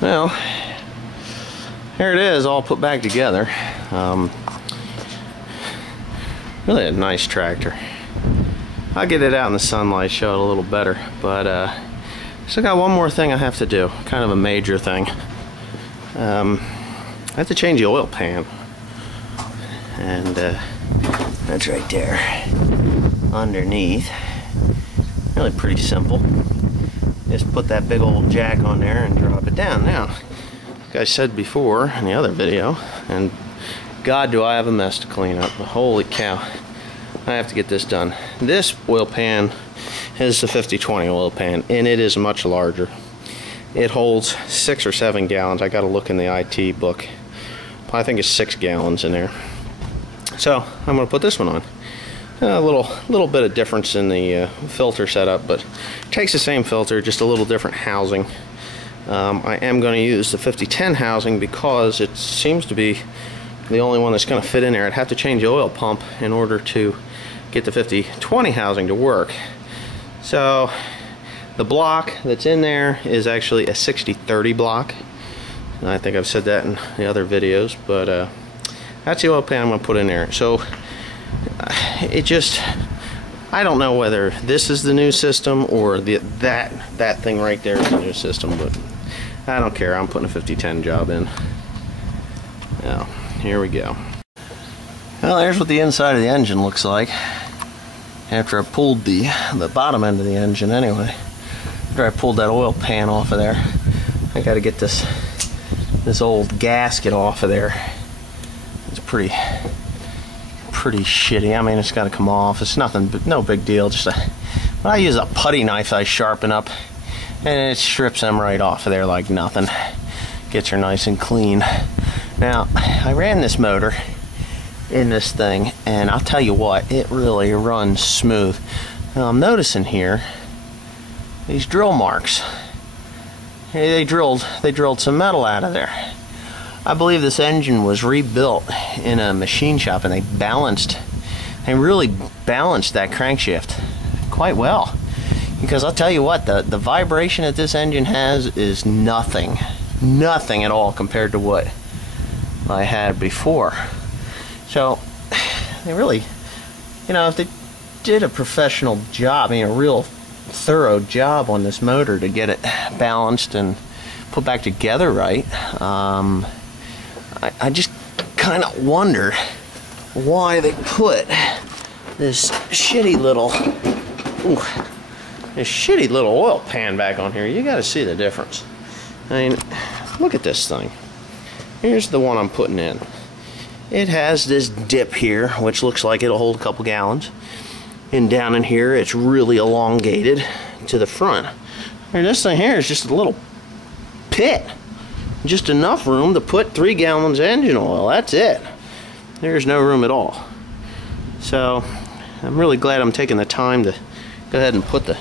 Well, here it is, all put back together. Really a nice tractor. I'll get it out in the sunlight, show it a little better, but still got one more thing I have to do, kind of a major thing. I have to change the oil pan, and that's right there underneath. Really pretty simple. Just put that big old jack on there and drop it down. Now, like I said before in the other video, and God, do I have a mess to clean up. Holy cow. I have to get this done. This oil pan is the 50-20 oil pan, and it is much larger. It holds 6 or 7 gallons. I got to look in the IT book. I think it's 6 gallons in there. So I'm going to put this one on. A little bit of difference in the filter setup, but it takes the same filter, just a little different housing. I am going to use the 50-10 housing because it seems to be the only one that's going to fit in there. I'd have to change the oil pump in order to get the 50-20 housing to work. So the block that's in there is actually a 60-30 block. And I think I've said that in the other videos, but that's the oil pan I'm going to put in there. So it just, I don't know whether this is the new system or that thing right there is the new system, but I don't care. I'm putting a 50-10 job in. Now, here we go. Well, there's what the inside of the engine looks like after I pulled the bottom end of the engine anyway. After I pulled that oil pan off of there, I got to get this old gasket off of there. It's pretty shitty. I mean, it's got to come off. It's nothing, but no big deal. Just but I use a putty knife I sharpen up, and it strips them right off of there like nothing. Gets her nice and clean. Now, I ran this motor in this thing, and I'll tell you what, it really runs smooth. Now, I'm noticing here these drill marks. They drilled some metal out of there. I believe this engine was rebuilt in a machine shop, and they really balanced that crankshaft quite well. Because I'll tell you what, the vibration that this engine has is nothing at all compared to what I had before. So they really, if they did a professional job, a real thorough job on this motor to get it balanced and put back together right, I just kind of wonder why they put this shitty little oil pan back on here. You got to see the difference. I mean, look at this thing. Here's the one I'm putting in. It has this dip here, which looks like it'll hold a couple gallons. And down in here, it's really elongated to the front. And this thing here is just a little pit. Just enough room to put 3 gallons of engine oil. That's it. There's no room at all. So I'm really glad I'm taking the time to go ahead and put the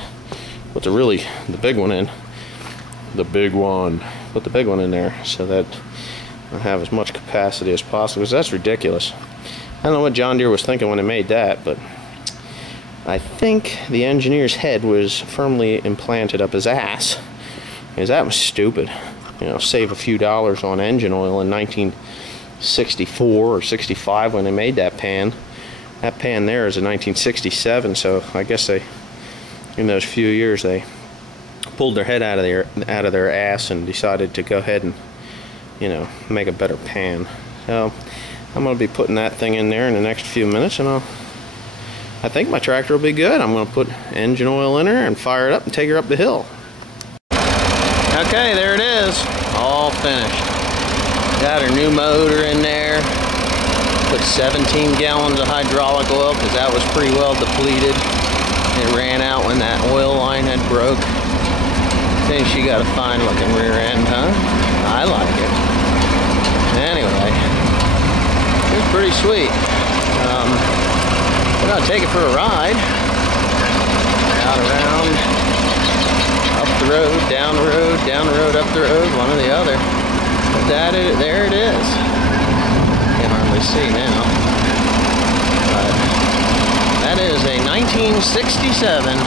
big one in. The big one. Put the big one in there so that I have as much capacity as possible, because that's ridiculous. I don't know what John Deere was thinking when they made that, but I think the engineer's head was firmly implanted up his ass, because that was stupid. Save a few dollars on engine oil in 1964 or 65 when they made that pan. That pan there is a 1967, so I guess in those few years, they pulled their head out of their ass and decided to go ahead and make a better pan. So I'm going to be putting that thing in there in the next few minutes, and I think my tractor will be good. I'm going to put engine oil in her and fire it up and take her up the hill. Okay, there it is, all finished. Got her new motor in there. Put 17 gallons of hydraulic oil because that was pretty well depleted. It ran out when that oil line had broke. Think she got a fine looking rear end, huh? I like it. Anyway, it's pretty sweet. We're gonna take it for a ride. Out around, up the road, down the road, down the road, up the road, one or the other. But there it is. Can't hardly see now. But that is a 1967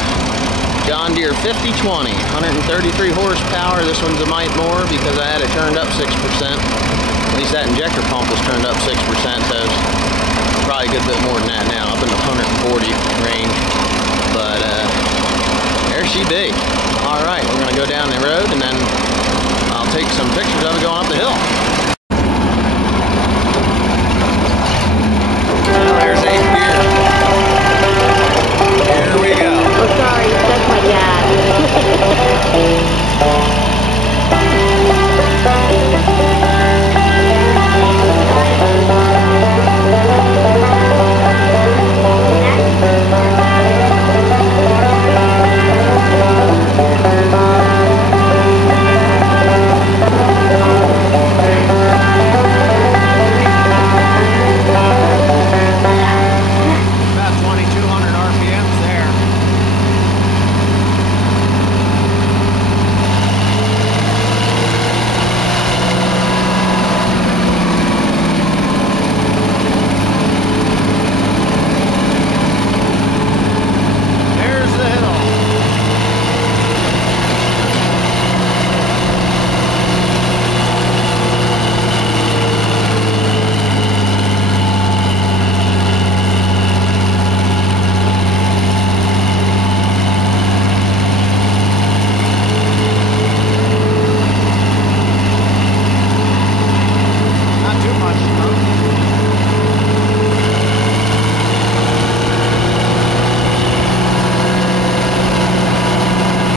John Deere 5020, 133 horsepower. This one's a mite more because I had it turned up 6%. At least that injector pump was turned up 6%, so it's probably a good bit more than that now, up in the 140 range. But there she be. All right, we're gonna go down the road and then I'll take some pictures of it going up the hill.